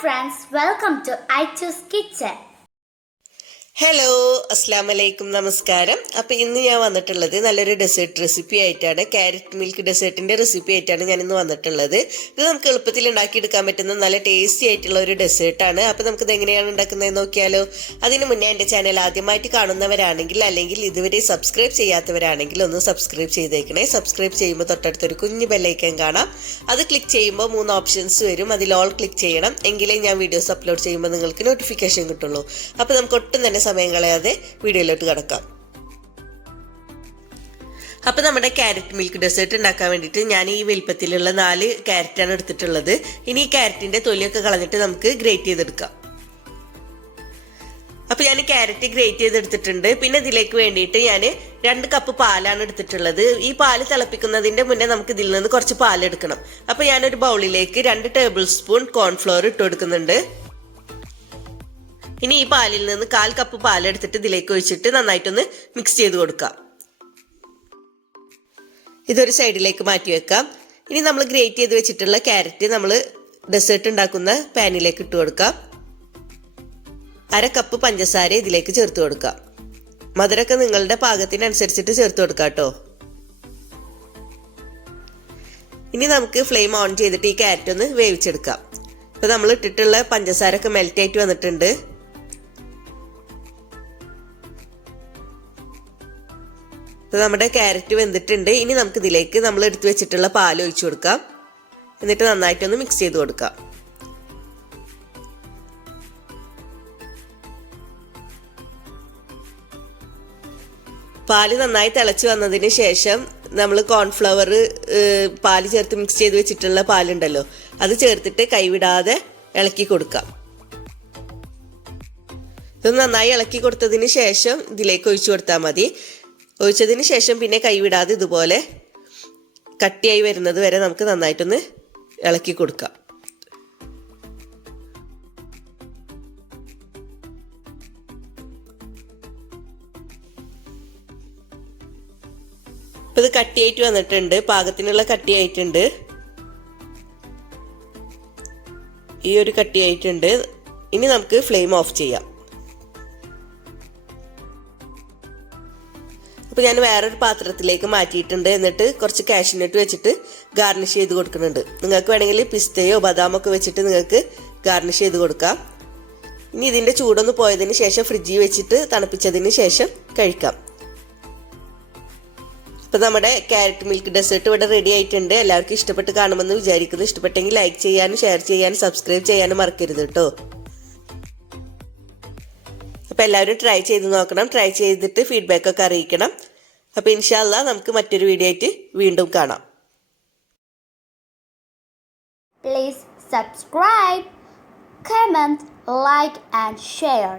friends, welcome to Aychu's Kitchen. Hello അസ്സലാമലൈക്കും നമസ്കാരം. അപ്പോൾ ഇന്ന് ഞാൻ വന്നിട്ടുള്ളത് നല്ലൊരു ഡെസേർട്ട് റെസിപ്പി ആയിട്ടാണ്. ക്യാരറ്റ് മിൽക്ക് ഡെസേർട്ടിൻ്റെ റെസിപ്പി ആയിട്ടാണ് ഞാൻ ഇന്ന് വന്നിട്ടുള്ളത്. ഇത് നമുക്ക് എളുപ്പത്തിൽ ഉണ്ടാക്കിയെടുക്കാൻ പറ്റുന്ന നല്ല ടേസ്റ്റി ആയിട്ടുള്ള ഒരു ഡെസേർട്ടാണ്. അപ്പോൾ നമുക്കിത് എങ്ങനെയാണ് ഉണ്ടാക്കുന്നത് നോക്കിയാലോ. അതിന് മുന്നേ എൻ്റെ ചാനൽ ആദ്യമായിട്ട് കാണുന്നവരാണെങ്കിൽ അല്ലെങ്കിൽ ഇതുവരെ സബ്സ്ക്രൈബ് ചെയ്യാത്തവരാണെങ്കിൽ ഒന്ന് സബ്സ്ക്രൈബ് ചെയ്തേക്കണേ. സബ്സ്ക്രൈബ് ചെയ്യുമ്പോൾ തൊട്ടടുത്തൊരു കുഞ്ഞു ബെല്ലൈക്കൻ കാണാം. അത് ക്ലിക്ക് ചെയ്യുമ്പോൾ 3 ഓപ്ഷൻസ് വരും. അതിൽ ഓൾ ക്ലിക്ക് ചെയ്യണം. എങ്കിലേ ഞാൻ വീഡിയോസ് അപ്ലോഡ് ചെയ്യുമ്പോൾ നിങ്ങൾക്ക് നോട്ടിഫിക്കേഷൻ കിട്ടുള്ളൂ. അപ്പോൾ നമുക്ക് ഒട്ടും തന്നെ സമയം കളയാതെ വീഡിയോയിലോട്ട് കിടക്കാം. അപ്പോൾ നമ്മുടെ ക്യാരറ്റ് മിൽക്ക് ഡെസേർട്ട് ഉണ്ടാക്കാൻ വേണ്ടിയിട്ട് ഞാൻ ഈ വലിപ്പത്തിലുള്ള 4 ക്യാരറ്റാണ് എടുത്തിട്ടുള്ളത്. ഇനി ഈ ക്യാരറ്റിൻ്റെ തൊലിയൊക്കെ കളഞ്ഞിട്ട് നമുക്ക് ഗ്രേറ്റ് ചെയ്തെടുക്കാം. അപ്പോൾ ഞാൻ ക്യാരറ്റ് ഗ്രേറ്റ് ചെയ്തെടുത്തിട്ടുണ്ട്. പിന്നെ ഇതിലേക്ക് വേണ്ടിയിട്ട് ഞാൻ 2 കപ്പ് പാലാണ് എടുത്തിട്ടുള്ളത്. ഈ പാല് തിളപ്പിക്കുന്നതിൻ്റെ മുന്നേ നമുക്ക് ഇതിൽ നിന്ന് കുറച്ച് പാലെടുക്കണം. അപ്പോൾ ഞാനൊരു ബൗളിലേക്ക് 2 ടേബിൾ സ്പൂൺ കോൺഫ്ലോർ ഇട്ട് കൊടുക്കുന്നുണ്ട്. ഇനി ഈ പാലിൽ നിന്ന് 1/4 കപ്പ് പാലെടുത്തിട്ട് ഇതിലേക്ക് ഒഴിച്ചിട്ട് നന്നായിട്ടൊന്ന് മിക്സ് ചെയ്ത് കൊടുക്കാം. ഇതൊരു സൈഡിലേക്ക് മാറ്റി വെക്കാം. ഇനി നമ്മൾ ഗ്രേറ്റ് ചെയ്ത് വെച്ചിട്ടുള്ള ക്യാരറ്റ് നമ്മൾ ഡെസേർട്ട് ഉണ്ടാക്കുന്ന പാനിലേക്ക് ഇട്ട് കൊടുക്കാം. 1/2 കപ്പ് പഞ്ചസാര ഇതിലേക്ക് ചേർത്ത് കൊടുക്കാം. മധുരമൊക്കെ നിങ്ങളുടെ പാകത്തിനനുസരിച്ചിട്ട് ചേർത്ത് കൊടുക്കാം കേട്ടോ. ഇനി നമുക്ക് ഫ്ലെയിം ഓൺ ചെയ്തിട്ട് ഈ ക്യാരറ്റ് ഒന്ന് വേവിച്ചെടുക്കാം. ഇപ്പം നമ്മൾ ഇട്ടിട്ടുള്ള പഞ്ചസാരൊക്കെ മെൽറ്റ് ആയിട്ട് വന്നിട്ടുണ്ട്. അപ്പോൾ നമ്മുടെ ക്യാരറ്റ് വെന്തിട്ടുണ്ട്. ഇനി നമുക്ക് ഇതിലേക്ക് നമ്മൾ എടുത്തു വെച്ചിട്ടുള്ള പാൽ ഒഴിച്ചു കൊടുക്കാം. എന്നിട്ട് നന്നായിട്ടൊന്ന് മിക്സ് ചെയ്ത് കൊടുക്കാം. പാല് നന്നായി തിളച്ച് വന്നതിന് ശേഷം നമ്മൾ കോൺഫ്ലവർ പാല് ചേർത്ത് മിക്സ് ചെയ്ത് വെച്ചിട്ടുള്ള പാലുണ്ടല്ലോ, അത് ചേർത്തിട്ട് കൈവിടാതെ ഇളക്കി കൊടുക്കാം. ഇത് നന്നായി ഇളക്കി കൊടുത്തതിന് ശേഷം ഇതിലേക്ക് ഒഴിച്ചു കൊടുത്താൽ മതി. ഒഴിച്ചതിന് ശേഷം പിന്നെ കൈവിടാതെ ഇതുപോലെ കട്ടിയായി വരുന്നത് വരെ നമുക്ക് നന്നായിട്ടൊന്ന് ഇളക്കി കൊടുക്കാം. ഇപ്പം ഇത് കട്ടിയായിട്ട് വന്നിട്ടുണ്ട്. പാകത്തിനുള്ള കട്ടിയായിട്ടുണ്ട്. ഈ ഒരു കട്ടിയായിട്ടുണ്ട്. ഇനി നമുക്ക് ഫ്ലെയിം ഓഫ് ചെയ്യാം. അപ്പോൾ ഞാൻ വേറൊരു പാത്രത്തിലേക്ക് മാറ്റിയിട്ടുണ്ട്. എന്നിട്ട് കുറച്ച് കാഷ്യൂനട്ട് വെച്ചിട്ട് ഗാർണിഷ് ചെയ്ത് കൊടുക്കുന്നുണ്ട്. നിങ്ങൾക്ക് വേണമെങ്കിൽ പിസ്തയോ ബദാമോ ഒക്കെ വെച്ചിട്ട് നിങ്ങൾക്ക് ഗാർണിഷ് ചെയ്ത് കൊടുക്കാം. ഇനി ഇതിൻ്റെ ചൂടൊന്ന് പോയതിന് ശേഷം ഫ്രിഡ്ജിൽ വെച്ചിട്ട് തണുപ്പിച്ചതിന് ശേഷം കഴിക്കാം. അപ്പോൾ നമ്മുടെ ക്യാരറ്റ് മിൽക്ക് ഡെസേർട്ട് ഇവിടെ റെഡി ആയിട്ടുണ്ട്. എല്ലാവർക്കും ഇഷ്ടപ്പെട്ട് കാണുമെന്ന് വിചാരിക്കുന്നു. ഇഷ്ടപ്പെട്ടെങ്കിൽ ലൈക്ക് ചെയ്യാനും ഷെയർ ചെയ്യാനും സബ്സ്ക്രൈബ് ചെയ്യാനും മറക്കരുത് കേട്ടോ. അപ്പോൾ എല്ലാവരും ട്രൈ ചെയ്ത് നോക്കണം. ട്രൈ ചെയ്തിട്ട് ഫീഡ്ബാക്ക് ഒക്കെ അറിയിക്കണം. അപ്പോൾ ഇൻഷാ അല്ലാ നമുക്ക് മറ്റൊരു വീഡിയോ ആയിട്ട് വീണ്ടും കാണാം. Please subscribe, comment, like and share.